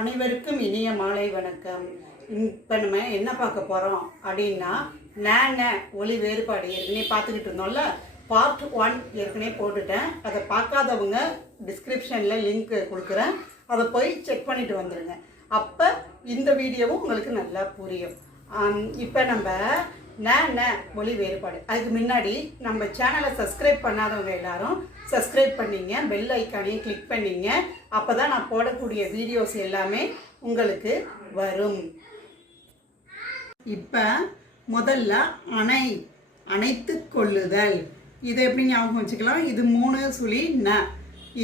அனைவருக்கும் இனிய மாலை வணக்கம். இப்போ நம்ம என்ன பார்க்க போகிறோம் அப்படின்னா, ந ஒலி வேறுபாடு ஏற்கனவே பார்த்துக்கிட்டு இருந்தோம்ல. பார்ட் 1 ஏற்கனவே போட்டுட்டேன். அதை பார்க்காதவங்க டிஸ்கிரிப்ஷனில் லிங்க் கொடுக்குறேன், அதை போய் செக் பண்ணிட்டு வந்துடுங்க. அப்போ இந்த வீடியோவும் உங்களுக்கு நல்லா புரியும். இப்போ நம்ம ந ஒலி வேறுபாடு, அதுக்கு முன்னாடி நம்ம சேனலை சப்ஸ்கிரைப் பண்ணாதவங்க எல்லாரும் சப்ஸ்கிரைப் பண்ணிங்க, பெல் ஐக்கானையும் கிளிக் பண்ணிங்க. அப்போ தான் நான் போடக்கூடிய வீடியோஸ் எல்லாமே உங்களுக்கு வரும். இப்போ முதல்ல அணைத்து கொள்ளுதல். இதை எப்படி ஞாபகம் வச்சுக்கலாம்? இது 3 சுழி ந.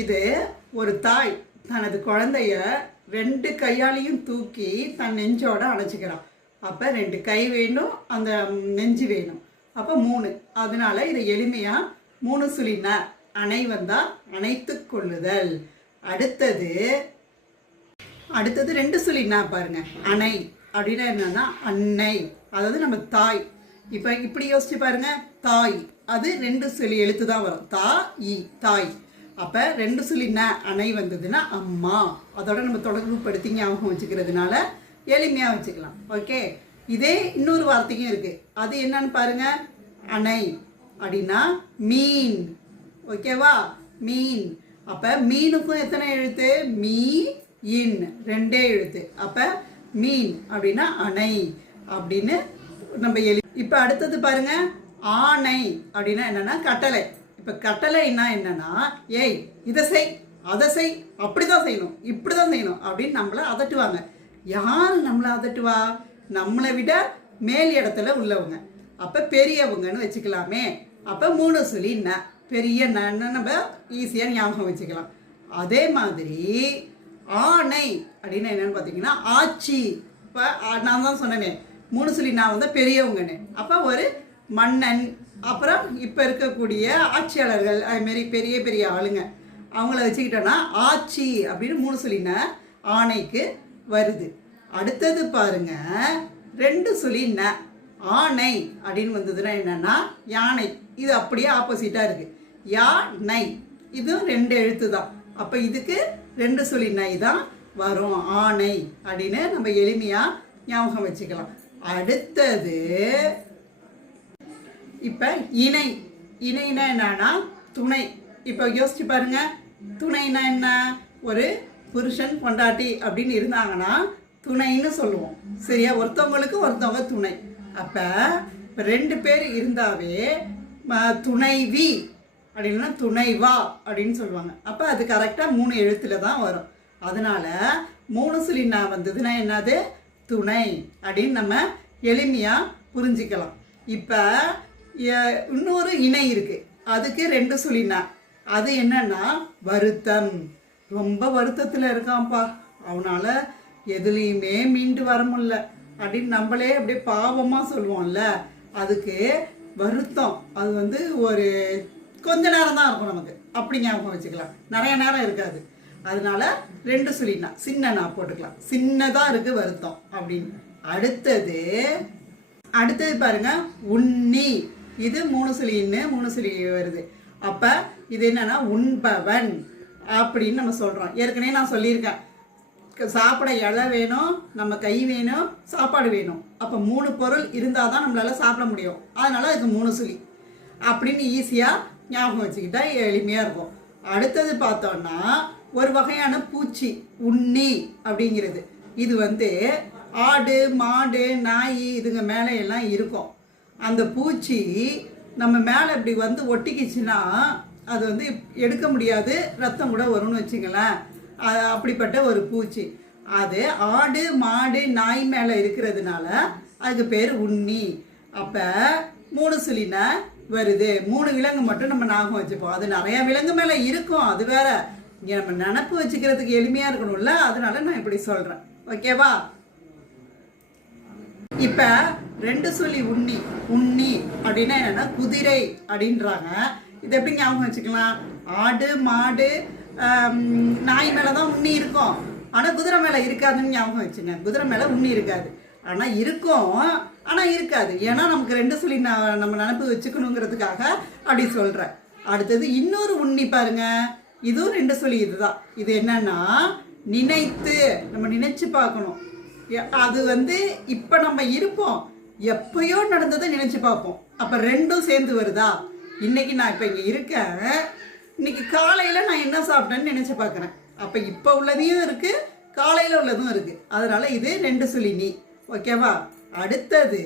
இது ஒரு தாய் தனது குழந்தைய 2 கையாலையும் தூக்கி தன் நெஞ்சோட அணைச்சிக்கிறான். அப்போ 2 கை வேணும், அந்த நெஞ்சு வேணும். அப்போ 3. அதனால இதை எளிமையாக 3 சுழி ந. அணை வந்தால் அணைத்து கொள்ளுதல். அடுத்தது 2 சுழி ந பாருங்க. அணை அப்படின்னா என்னன்னா அன்னை, அதாவது நம்ம தாய். இப்போ இப்படி யோசிச்சு பாருங்க, தாய் அது 2 சுழி எழுத்து தான் வரும். தாய். அப்போ 2 சுழி ந அணை வந்ததுன்னா அம்மா. அதோட நம்ம தொடர்புபடுத்தி ஞாபகம் வச்சுக்கிறதுனால எளிமையாக வச்சுக்கலாம். ஓகே, இதே இன்னொரு வார்த்தையும் இருக்கு. அது என்னன்னு பாருங்க. அணை அப்படின்னா மீன். ஓகேவா, மீன். அப்போ மீனுக்கும் எத்தனை எழுத்து? மீ இன் 2 எழுத்து. அப்போ மீன் அப்படின்னா அணை அப்படின்னு நம்ம இப்போ அடுத்தது பாருங்க, ஆணை அப்படின்னா என்னன்னா கட்டளை. இப்போ கட்டளைன்னா என்னன்னா, ஏய் இதை செய், அதை செய், அப்படிதான் செய்யணும், இப்படிதான் செய்யணும் அப்படின்னு நம்மளை அதட்டுவாங்க. யார் நம்மளை அதட்டுவா? நம்மளை விட மேல் இடத்துல உள்ளவங்க. அப்போ பெரியவங்கன்னு வச்சுக்கலாமே. அப்போ 3 சுழி ந, பெரிய நன்னு நம்ம ஈஸியாக ஞாபகம் வச்சுக்கலாம். அதே மாதிரி ஆணை அப்படின்னா என்னன்னு பார்த்தீங்கன்னா ஆட்சி. இப்போ நான் தான் சொன்னேனே 3 சுழி நான் வந்து பெரியவங்கன்னு. அப்போ ஒரு மன்னன், அப்புறம் இப்போ இருக்கக்கூடிய ஆட்சியாளர்கள், அதுமாரி பெரிய பெரிய ஆளுங்க, அவங்கள வச்சுக்கிட்டோன்னா ஆட்சி அப்படின்னு 3 சுழி ந ஆணைக்கு வருது. அடுத்தது பாருங்க, 2 சுழி ந ஆணை அப்படின்னு வந்ததுன்னா என்னன்னா யானை. இது அப்படியே ஆப்போசிட்டா இருக்கு. யானை இதுவும் 2 எழுத்து தான். அப்போ இதுக்கு 2 சுழி நை தான் வரும், ஆணை அப்படின்னு நம்ம எளிமையா ஞாபகம் வச்சுக்கலாம். அடுத்தது இப்போ இணைனா என்னன்னா துணை. இப்போ யோசிச்சு பாருங்க, துணைனா என்ன? ஒரு புருஷன் பொண்டாட்டி அப்படின்னு இருந்தாங்கன்னா துணைன்னு சொல்லுவோம். சரியா, ஒருத்தவங்களுக்கு ஒருத்தவங்க துணை. அப்போ இப்போ 2 பேர் இருந்தாவே துணைவி அப்படின்னா துணைவா அப்படின்னு சொல்லுவாங்க. அப்போ அது கரெக்டாக 3 எழுத்துல தான் வரும். அதனால 3 சுழி ந வந்ததுன்னா என்னது? துணை அப்படின்னு நம்ம எளிமையாக புரிஞ்சிக்கலாம். இப்போ இன்னொரு இணை இருக்கு, அதுக்கு 2 சுழி ந. அது என்னன்னா வருத்தம். ரொம்ப வருத்தத்தில் இருக்கான்ப்பா, அவனால எதுலேயுமே மீண்டு வர முடியல அப்படின்னு நம்மளே அப்படியே பாவமாக சொல்லுவோம்ல, அதுக்கு வருத்தம். அது வந்து ஒரு கொஞ்ச நேரம் தான் இருக்கும் நமக்கு, அப்படி ஞாபகம் வச்சுக்கலாம். நிறைய நேரம் இருக்காது. அதனால 2 சுழி ந, சின்ன நா போட்டுக்கலாம். சின்னதாக இருக்கு வருத்தம் அப்படின்னு. அடுத்தது பாருங்க, உண்ணி. இது 3 சுழின்னு 3 சுழி வருது. அப்போ இது என்னன்னா உண்பவன் அப்படின்னு நம்ம சொல்கிறோம். ஏற்கனவே நான் சொல்லியிருக்கேன், சாப்பிட இலை வேணும், நம்ம கை வேணும், சாப்பாடு வேணும். அப்போ 3 பொருள் இருந்தால் தான் நம்மளால் சாப்பிட முடியும். அதனால அதுக்கு 3 சுழி அப்படின்னு ஈஸியாக ஞாபகம் வச்சுக்கிட்டா எளிமையாக இருக்கும். அடுத்தது பார்த்தோன்னா ஒரு வகையான பூச்சி, உண்ணி அப்படிங்கிறது. இது வந்து ஆடு, மாடு, நாய் இதுங்க மேலே எல்லாம் இருக்கும். அந்த பூச்சி நம்ம மேலே இப்படி வந்து ஒட்டிக்கிச்சுன்னா அது வந்து எடுக்க முடியாது, ரத்தம் கூட வரும்னு வச்சுங்களேன். அப்படிப்பட்ட ஒரு பூச்சி. அது ஆடு, மாடு, நாய் மேலே இருக்கிறதுனால அதுக்கு பேர் உண்ணி. அப்போ 3 சுழி ந வருது. 3 விலங்கு மட்டும் நம்ம ஞாபகம் வச்சுப்போம். அது நிறையா விலங்கு மேலே இருக்கும், அது வேற. இங்கே நம்ம நினப்பு வச்சுக்கிறதுக்கு எளிமையாக இருக்கணும்ல, அதனால நான் இப்படி சொல்கிறேன். ஓகேவா? இப்போ 2 சுழி உண்ணி அப்படின்னா என்னன்னா குதிரை அப்படின்றாங்க. இது எப்படி ஞாபகம் வச்சுக்கலாம்? ஆடு, மாடு, நாய் மேலே தான் உண்ணி இருக்கும், ஆனால் குதிரை மேலே இருக்காதுன்னு ஞாபகம் வச்சுங்க. குதிரை மேலே உண்ணி இருக்காது, ஆனால் இருக்கும், ஆனால் இருக்காது. ஏன்னா நமக்கு 2 சுழி நம்ம நினப்பு வச்சுக்கணுங்கிறதுக்காக அப்படி சொல்கிறேன். அடுத்தது இன்னொரு உண்ணி பாருங்க, இதுவும் 2 சுழி. இதுதான். இது என்னன்னா நினைத்து நம்ம நினைச்சு பார்க்கணும். அது வந்து இப்போ நம்ம இருப்போம், எப்பயோ நடந்ததை நினைச்சு பார்ப்போம். அப்போ ரெண்டும் சேர்ந்து வருதா? இன்னைக்கு நான் இப்போ இங்கே இருக்கேன், இன்னைக்கு காலையில் நான் என்ன சாப்பிட்டேன்னு நினைச்சு பார்க்குறேன். அப்போ இப்போ உள்ளதையும் இருக்கு, காலையில் உள்ளதும் இருக்கு. அதனால இது ரெண்டு சொல்லி நீ. ஓகேவா? அடுத்தது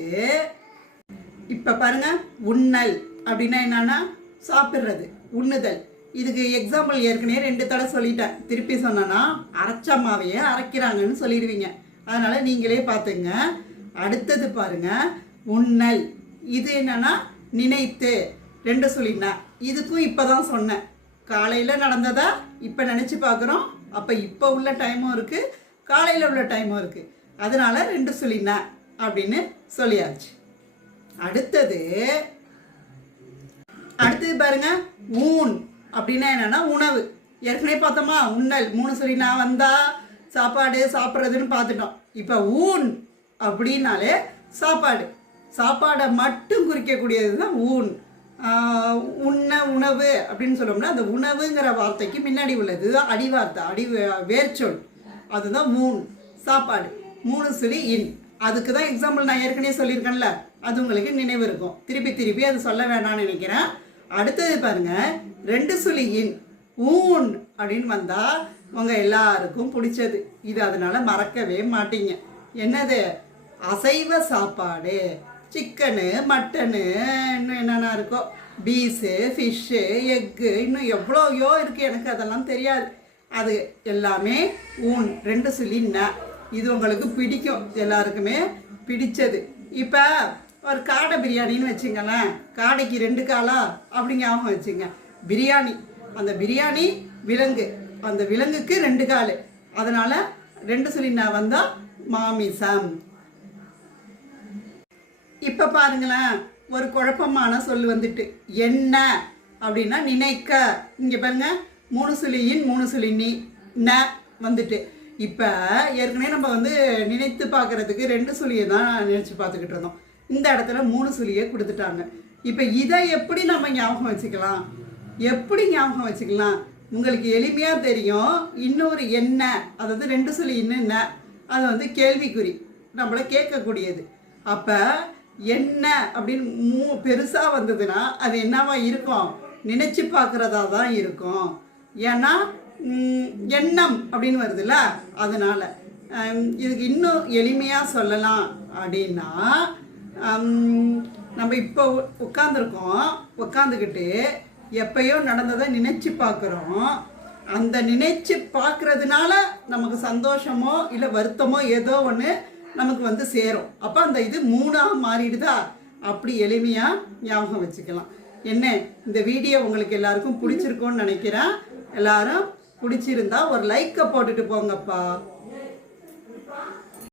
இப்போ பாருங்க, உண்ணல் அப்படின்னா என்னன்னா சாப்பிட்றது, உண்ணுதல். இதுக்கு எக்ஸாம்பிள் ஏற்கனவே 2 தடவை சொல்லிட்டேன். திருப்பி சொன்னா அரைச்சம்மாவையே அரைக்கிறாங்கன்னு சொல்லிடுவீங்க. அதனால நீங்களே பார்த்துங்க. அடுத்தது பாருங்க, உண்ணல். இது என்னன்னா நினைத்து, ரெண்டு சொல்லினா. இதுக்கும் இப்போதான் சொன்னேன், காலையில் நடந்ததா இப்போ நினச்சி பார்க்குறோம். அப்போ இப்போ உள்ள டைமும் இருக்குது, காலையில் உள்ள டைமும் இருக்குது. அதனால ரெண்டு சொல்லினா அப்படின்னு சொல்லியாச்சு. அடுத்தது பாருங்க, ஊன் அப்படின்னா என்னன்னா உணவு. ஏற்கனவே பார்த்தோமா, உண்ணல் 3 சொல்லினா வந்தா சாப்பாடு சாப்பிட்றதுன்னு பார்த்துட்டோம். இப்போ ஊன் அப்படின்னாலே சாப்பாடு, சாப்பாடை மட்டும் குறிக்கக்கூடியது தான் ஊன். உண்ண, உணவு அப்படின்னு சொல்லணும்னா அந்த உணவுங்கிற வார்த்தைக்கு முன்னாடி உள்ளது அடி வார்த்தை, வேர்ச்சொல், அதுதான் ஊன், சாப்பாடு. 3 சொல்லி இன். அதுக்கு தான் எக்ஸாம்பிள் நான் ஏற்கனவே சொல்லியிருக்கேன்ல, அது உங்களுக்கு நினைவு இருக்கும். திருப்பி அது சொல்ல வேண்டாம்னு நினைக்கிறேன். அடுத்தது பாருங்க, 2 சொல்லி இன், ஊன் அப்படின்னு வந்தா உங்க எல்லாருக்கும் பிடிச்சது இது, அதனால மறக்கவே மாட்டீங்க. என்னது? அசைவ சாப்பாடு. சிக்கனு, மட்டனு, இன்னும் என்னென்ன இருக்கோ, பீஸு, ஃபிஷ்ஷு, எக்கு, இன்னும் எவ்வளோயோ இருக்குது, எனக்கு அதெல்லாம் தெரியாது. அது எல்லாமே ஊன், 2 சொல்லி ந. இது உங்களுக்கு பிடிக்கும், எல்லாருக்குமே பிடிச்சது. இப்போ ஒரு காடை பிரியாணின்னு வச்சுங்களேன், காடைக்கு 2 காலா அப்படி ஞாபகம் வச்சுங்க. பிரியாணி, அந்த பிரியாணி விலங்கு, அந்த விலங்குக்கு 2 கால், அதனால் 2 சொல்லி நான் வந்தால் மாமிசம். இப்போ பாருங்களேன், ஒரு குழப்பமான சொல் வந்துட்டு, என்ன அப்படின்னா நினைக்க. இங்கே பாருங்க, 3 சொல்லியின் 3 சொல்லி நீ ந வந்துட்டு. இப்போ ஏற்கனவே நம்ம வந்து நினைத்து பார்க்குறதுக்கு 2 சொல்லியை தான் நினச்சி பார்த்துக்கிட்டு இருந்தோம். இந்த இடத்துல 3 சொல்லியை கொடுத்துட்டாங்க. இப்போ இதை எப்படி நம்ம ஞாபகம் வச்சுக்கலாம்? உங்களுக்கு எளிமையாக தெரியும். இன்னொரு என்ன, அதாவது 2 சொல்லி இன்னும் அது வந்து கேள்விக்குறி, நம்மளை கேட்கக்கூடியது. அப்போ என்ன அப்படின்னு பெருசாக வந்ததுன்னா அது என்னவா இருக்கும்? நினச்சி பார்க்குறதா தான் இருக்கும். ஏன்னா எண்ணம் அப்படின்னு வருதுல்ல, அதனால இதுக்கு இன்னும் எளிமையாக சொல்லலாம் அப்படின்னா, நம்ம இப்போ உட்காந்துக்கிட்டு எப்பயோ நடந்ததை நினச்சி பார்க்குறோம். அந்த நினைச்சு பார்க்கறதுனால நமக்கு சந்தோஷமோ இல்லை வருத்தமோ ஏதோ ஒன்று நமக்கு வந்து சேரும். அப்போ அந்த இது 3ஆக மாறிடுதா? அப்படி எளிமையாக ஞாபகம் வச்சுக்கலாம். என்ன, இந்த வீடியோ உங்களுக்கு எல்லாருக்கும் பிடிச்சிருக்கோன்னு நினைக்கிறேன். எல்லாரும் பிடிச்சிருந்தா ஒரு லைக்கை போட்டுட்டு போங்கப்பா.